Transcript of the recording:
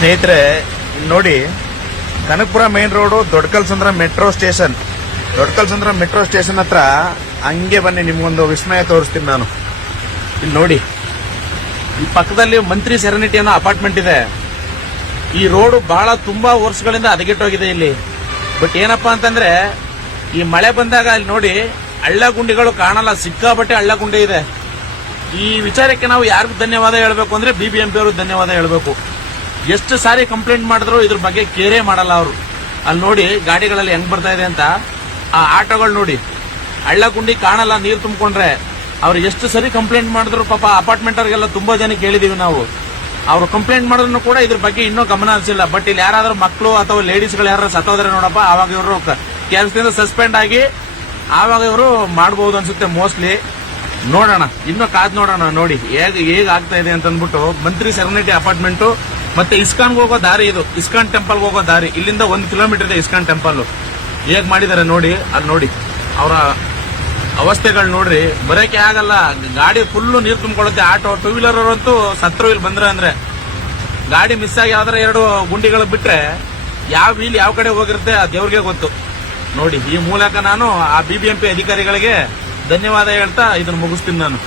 ಸ್ನೇಹಿತರೆ, ನೋಡಿ, Kanakapura main road Doddakalsandra metro station. Doddakalsandra metro station ಹತ್ರ ಹಂಗೆ ಬನ್ನಿ, ನಿಮ್ಗೊಂದು ವಿಸ್ಮಯ ತೋರಿಸ್ತೀನಿ ನಾನು. ಇಲ್ಲಿ ನೋಡಿ, ಈ ಪಕ್ಕದಲ್ಲಿ ಮಂತ್ರಿ ಸೆರೆನಿಟಿ ಅನ್ನೋ ಅಪಾರ್ಟ್ಮೆಂಟ್ ಇದೆ. ಈ ರೋಡು ಬಹಳ ತುಂಬಾ ವರ್ಷಗಳಿಂದ ಹದಗೆಟ್ಟೋಗಿದೆ ಇಲ್ಲಿ. ಬಟ್ ಏನಪ್ಪಾ ಅಂತಂದ್ರೆ, ಈ ಮಳೆ ಬಂದಾಗ ಇಲ್ಲಿ ನೋಡಿ ಹಳ್ಳ ಗುಂಡಿಗಳು ಕಾಣಲ್ಲ, ಸಿಕ್ಕಾಪಟ್ಟೆ ಹಳ್ಳ ಗುಂಡಿ ಇದೆ. ಈ ವಿಚಾರಕ್ಕೆ ನಾವು ಯಾರಿಗೂ ಧನ್ಯವಾದ ಹೇಳಬೇಕು ಅಂದ್ರೆ BBMP ಅವರು ಧನ್ಯವಾದ ಹೇಳಬೇಕು. ಎಷ್ಟು ಸಾರಿ ಕಂಪ್ಲೇಂಟ್ ಮಾಡಿದ್ರು ಇದ್ರ ಬಗ್ಗೆ ಕೇರೇ ಮಾಡಲ್ಲ ಅವರು. ಅಲ್ಲಿ ನೋಡಿ ಗಾಡಿಗಳಲ್ಲಿ ಹೆಂಗ್ ಬರ್ತಾ ಇದೆ ಅಂತ. ಆ ಆಟೋಗಳು ನೋಡಿ, ಹಳ್ಳ ಗುಂಡಿ ಕಾಣಲ್ಲ, ನೀರು ತುಂಬಿಕೊಂಡ್ರೆ. ಅವ್ರು ಎಷ್ಟು ಸರಿ ಕಂಪ್ಲೇಂಟ್ ಮಾಡಿದ್ರು ಪಾಪ ಅಪಾರ್ಟ್ಮೆಂಟ್ ಅವ್ರಿಗೆಲ್ಲ ತುಂಬಾ ಜನ ಕೇಳಿದೀವಿ ನಾವು. ಅವ್ರು ಕಂಪ್ಲೇಂಟ್ ಮಾಡಿದ್ರು ಕೂಡ ಇದ್ರ ಬಗ್ಗೆ ಇನ್ನೂ ಗಮನ ಹರಿಸಿಲ್ಲ. ಬಟ್ ಇಲ್ಲಿ ಯಾರಾದ್ರೂ ಮಕ್ಕಳು ಅಥವಾ ಲೇಡೀಸ್ಗಳು ಯಾರು ಸತ್ತೋದ್ರೆ ನೋಡಪ್ಪ, ಆವಾಗ ಇವರು ಕೆಲಸದಿಂದ ಸಸ್ಪೆಂಡ್ ಆಗಿ ಆವಾಗ ಇವರು ಮಾಡಬಹುದು ಅನ್ಸುತ್ತೆ ಮೋಸ್ಟ್ಲಿ. ನೋಡೋಣ, ಇನ್ನೂ ಕಾದ್ ನೋಡೋಣ. ನೋಡಿ ಹೇಗ್ ಆಗ್ತಾ ಇದೆ ಅಂತ ಅಂದ್ಬಿಟ್ಟು. ಮಂತ್ರಿ ಸೆರೆನಿಟಿ ಅಪಾರ್ಟ್ಮೆಂಟ್ ಮತ್ತೆ ಇಸ್ಕಾನ್ಗೆ ಹೋಗೋ ದಾರಿ ಇದು. ಇಸ್ಕಾನ್ ಟೆಂಪಲ್ ಹೋಗೋ ದಾರಿ ಇಲ್ಲಿಂದ 1 ಕಿಲೋಮೀಟರ್ ಇದೆ ಇಸ್ಕಾನ್ ಟೆಂಪಲ್. ಹೇಗ್ ಮಾಡಿದಾರೆ ನೋಡಿ. ಅಲ್ಲಿ ನೋಡಿ ಅವರ ಅವಸ್ಥೆಗಳು ನೋಡ್ರಿ, ಬರೋಕೆ ಆಗಲ್ಲ. ಗಾಡಿ ಫುಲ್ಲು ನೀರು ತುಂಬಿಕೊಳ್ಳುತ್ತೆ. ಆಟೋ 2 ವೀಲರ್ ಅಂತೂ ಸತ್ರು ಇಲ್ಲಿ ಬಂದ್ರೆ ಅಂದ್ರೆ. ಗಾಡಿ ಮಿಸ್ ಆಗಿ ಯಾವ್ದಾರ 2 ಗುಂಡಿಗಳು ಬಿಟ್ರೆ ಯಾವ ವೀಲ್ ಯಾವ ಕಡೆ ಹೋಗಿರುತ್ತೆ ಆ ದೇವ್ರಿಗೆ ಗೊತ್ತು. ನೋಡಿ, ಈ ಮೂಲಕ ನಾನು ಆ BBMP ಅಧಿಕಾರಿಗಳಿಗೆ ಧನ್ಯವಾದ ಹೇಳ್ತಾ ಇದನ್ನು ಮುಗಿಸ್ತೀನಿ ನಾನು.